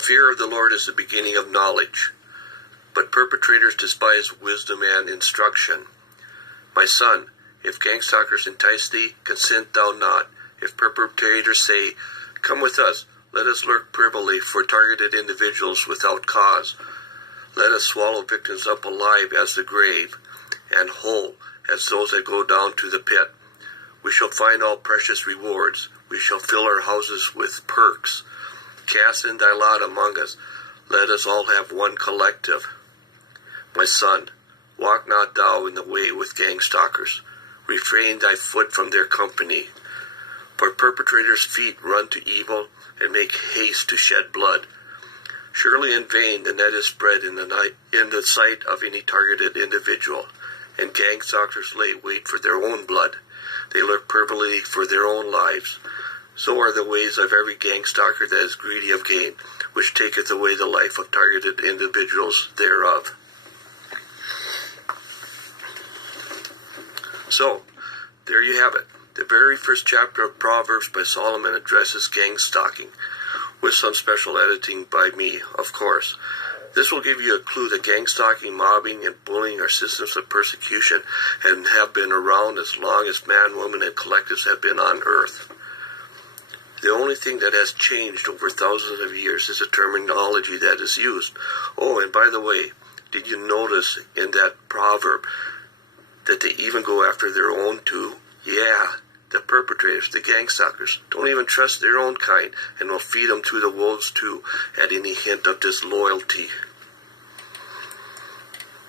fear of the Lord is the beginning of knowledge, but perpetrators despise wisdom and instruction. My son, if gangstalkers entice thee, consent thou not. If perpetrators say, come with us, let us lurk privily for targeted individuals without cause. Let us swallow victims up alive as the grave, and whole as those that go down to the pit. We shall find all precious rewards. We shall fill our houses with perks. Cast in thy lot among us. Let us all have one collective. My son, walk not thou in the way with gangstalkers. Refrain thy foot from their company. For perpetrators' feet run to evil and make haste to shed blood. Surely in vain the net is spread in the sight of any targeted individual, and gangstalkers lay wait for their own blood. They lurk privily for their own lives. So are the ways of every gangstalker that is greedy of gain, which taketh away the life of targeted individuals thereof. So, there you have it. The very first chapter of Proverbs by Solomon addresses gangstalking, with some special editing by me, of course. This will give you a clue that gangstalking, mobbing, and bullying are systems of persecution and have been around as long as man, woman, and collectives have been on earth. The only thing that has changed over thousands of years is the terminology that is used. Oh, and by the way, did you notice in that proverb that they even go after their own too? Yeah, the perpetrators, the gangstalkers, don't even trust their own kind and will feed them to the wolves too at any hint of disloyalty.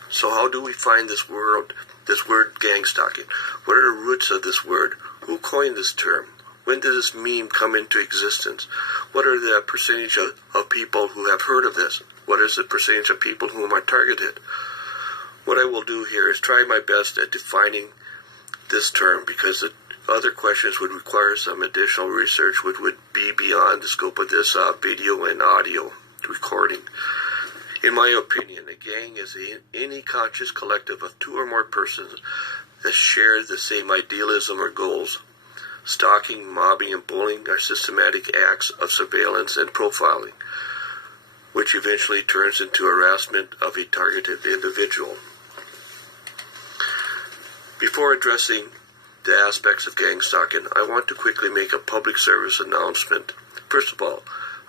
So how do we find this word gangstalking? What are the roots of this word? Who coined this term? When did this meme come into existence? What are the percentage of people who have heard of this? What is the percentage of people whom are targeted? What I will do here is try my best at defining this term, because the other questions would require some additional research, which would be beyond the scope of this video and audio recording. In my opinion, a gang is any conscious collective of two or more persons that share the same idealism or goals. Stalking, mobbing, and bullying are systematic acts of surveillance and profiling, which eventually turns into harassment of a targeted individual. Before addressing the aspects of gangstalking, I want to quickly make a public service announcement. First of all,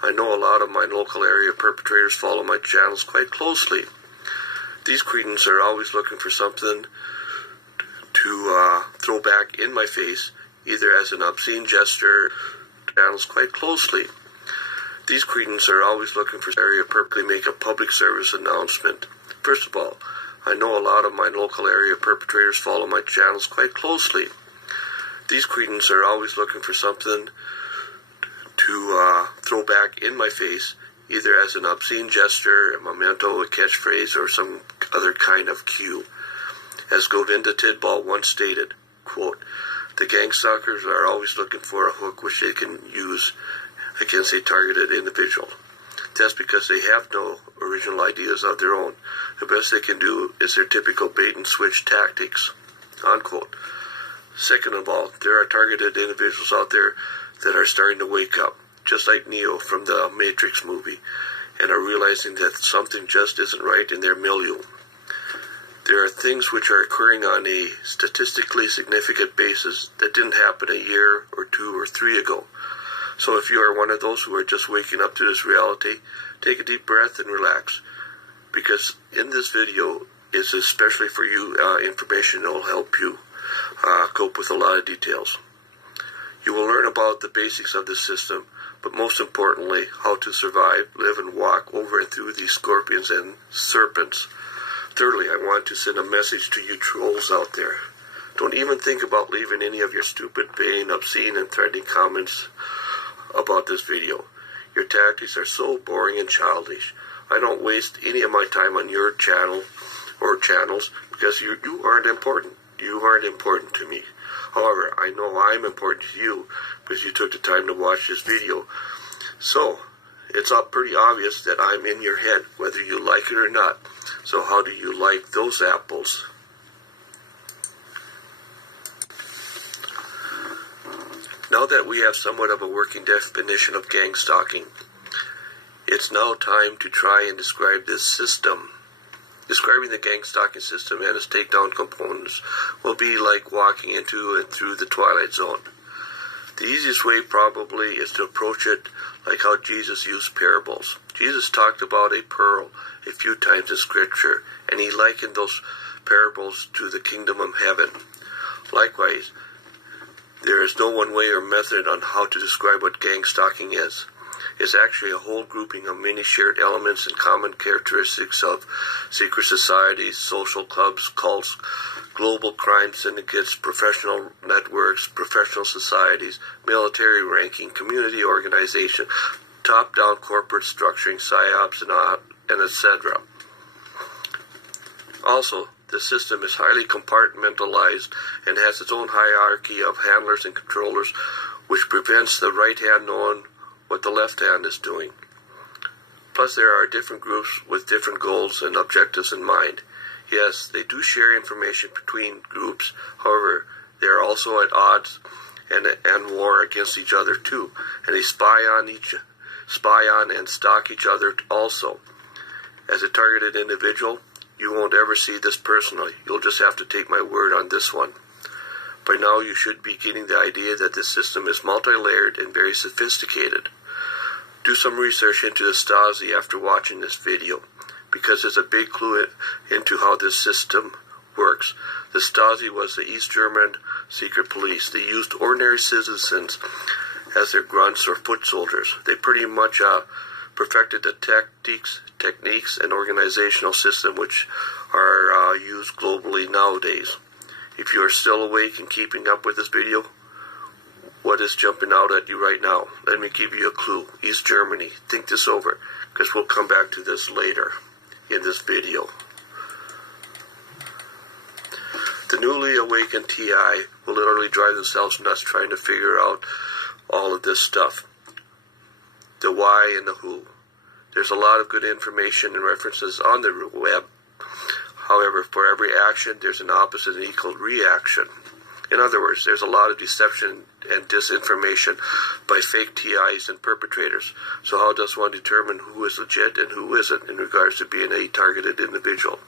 I know a lot of my local area perpetrators follow my channels quite closely. These cretins are always looking for something to throw back in my face, either as an obscene gesture, channels quite closely. These cretins are always looking for area perfectly make a public service announcement. First of all, I know a lot of my local area perpetrators follow my channels quite closely. These cretins are always looking for something to throw back in my face, either as an obscene gesture, a memento, a catchphrase, or some other kind of cue. As Govinda Tidball once stated, quote, the gangstalkers are always looking for a hook which they can use against a targeted individual. That's because they have no original ideas of their own. The best they can do is their typical bait and switch tactics, unquote. Second of all, there are targeted individuals out there that are starting to wake up, just like Neo from the Matrix movie, and are realizing that something just isn't right in their milieu. There are things which are occurring on a statistically significant basis that didn't happen a year or 2 or 3 ago. So if you are one of those who are just waking up to this reality, take a deep breath and relax, because in this video is especially for you information that will help you cope with a lot of details. You will learn about the basics of this system, but most importantly, how to survive, live, and walk over and through these scorpions and serpents. Thirdly, I want to send a message to you trolls out there. Don't even think about leaving any of your stupid, vain, obscene, and threatening comments about this video. Your tactics are so boring and childish. I don't waste any of my time on your channel or channels because you aren't important. You aren't important to me. However, I know I'm important to you because you took the time to watch this video. So, it's pretty obvious that I'm in your head, whether you like it or not. So how do you like those apples? Now that we have somewhat of a working definition of gangstalking, It's now time to try and describe this system. Describing the Gangstalking system and its takedown components will be like walking into and through the Twilight Zone. The easiest way probably is to approach it like how Jesus used parables. Jesus talked about a pearl a few times in Scripture, and he likened those parables to the kingdom of heaven. Likewise, there is no one way or method on how to describe what Gangstalking is. It's actually a whole grouping of many shared elements and common characteristics of secret societies, social clubs, cults, global crime syndicates, professional networks, professional societies, military ranking, community organization, top-down corporate structuring, psyops, and etc. Also, the system is highly compartmentalized and has its own hierarchy of handlers and controllers, which prevents the right hand knowing what the left hand is doing. Plus, there are different groups with different goals and objectives in mind. Yes, they do share information between groups. However, they are also at odds and war against each other too, and they spy on and stalk each other also. As a targeted individual, you won't ever see this personally. You'll just have to take my word on this one. By now, you should be getting the idea that this system is multi-layered and very sophisticated. Do some research into the Stasi after watching this video, because it's a big clue into how this system works. The Stasi was the East German secret police. They used ordinary citizens as their grunts or foot soldiers. They pretty much perfected the techniques, and organizational system which are used globally nowadays. If you are still awake and keeping up with this video, what is jumping out at you right now? Let me give you a clue. East Germany. Think this over, because we'll come back to this later in this video. The newly awakened TI will literally drive themselves nuts trying to figure out all of this stuff. The why and the who. There's a lot of good information and references on the web. However, for every action, there's an opposite and equal reaction. In other words, there's a lot of deception and disinformation by fake TIs and perpetrators. So how does one determine who is legit and who isn't in regards to being a targeted individual?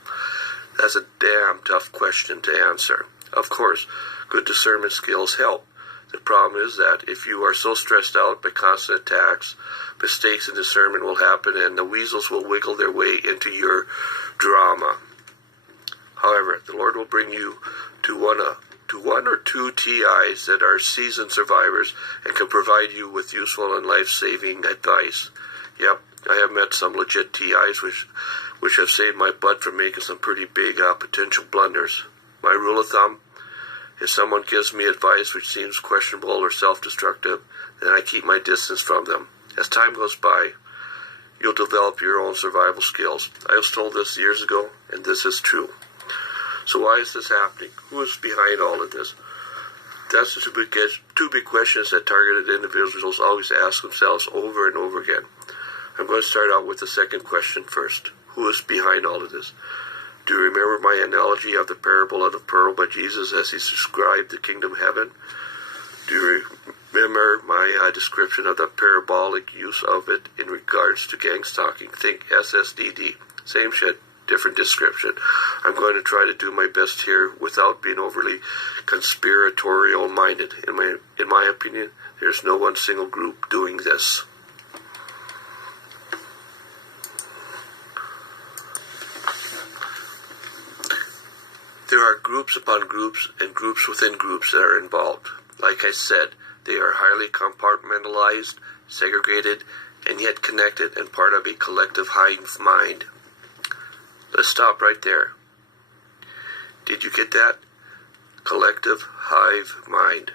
That's a damn tough question to answer. Of course, good discernment skills help. The problem is that if you are so stressed out by constant attacks, mistakes in discernment will happen and the weasels will wiggle their way into your drama. However, the Lord will bring you to one or two TIs that are seasoned survivors and can provide you with useful and life-saving advice. Yep, I have met some legit TIs which have saved my butt from making some pretty big potential blunders. My rule of thumb, if someone gives me advice which seems questionable or self-destructive, then I keep my distance from them. As time goes by, you'll develop your own survival skills. I was told this years ago, and this is true. So why is this happening? Who is behind all of this? That's the two big questions that targeted individuals always ask themselves over and over again. I'm going to start out with the second question first. Who is behind all of this? Do you remember my analogy of the parable of the pearl by Jesus as he described the kingdom of heaven? Do you remember my description of the parabolic use of it in regards to Gangstalking? Think SSDD. Same shit, different description. I'm going to try to do my best here without being overly conspiratorial minded. In my opinion, there's no one single group doing this. There are groups upon groups and groups within groups that are involved. Like I said, they are highly compartmentalized, segregated, and yet connected and part of a collective hive mind. Let's stop right there. Did you get that? Collective hive mind.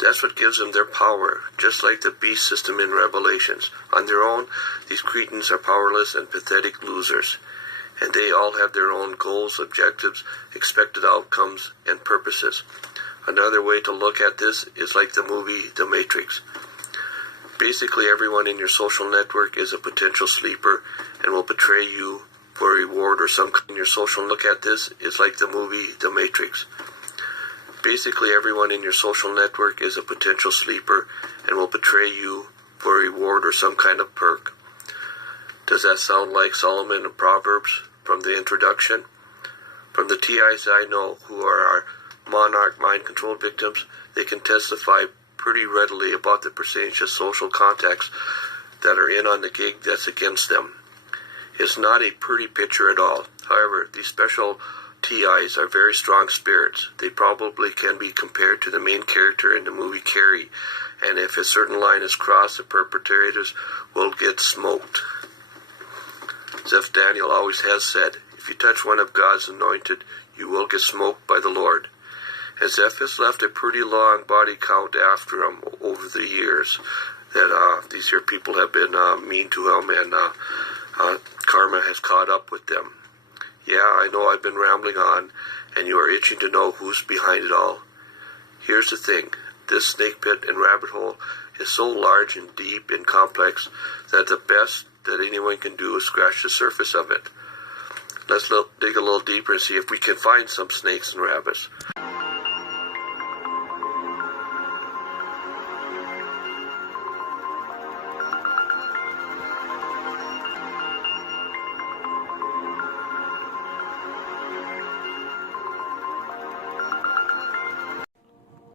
That's what gives them their power, just like the beast system in Revelations. On their own, these cretins are powerless and pathetic losers. And they all have their own goals, objectives, expected outcomes, and purposes. Another way to look at this is like the movie The Matrix. Basically, everyone in your social network is a potential sleeper and will betray you for a reward or some kind. Your social look at this is like the movie The Matrix. Basically, everyone in your social network is a potential sleeper and will betray you for a reward reward or some kind of perk. Does that sound like Solomon and Proverbs from the introduction? From the TIs I know who are our monarch mind control victims, they can testify pretty readily about the percentage of social contacts that are in on the gig that's against them. It's not a pretty picture at all. However, these special TIs are very strong spirits. They probably can be compared to the main character in the movie Carrie, and if a certain line is crossed, the perpetrators will get smoked. As Daniel always has said, if you touch one of God's anointed, you will get smoked by the Lord. And Zeph has left a pretty long body count after him over the years that these here people have been mean to him, and karma has caught up with them. Yeah, I know I've been rambling on, and you are itching to know who's behind it all. Here's the thing. This snake pit and rabbit hole is so large and deep and complex that the best that anyone can do is scratch the surface of it. Let's dig a little deeper and see if we can find some snakes and rabbits.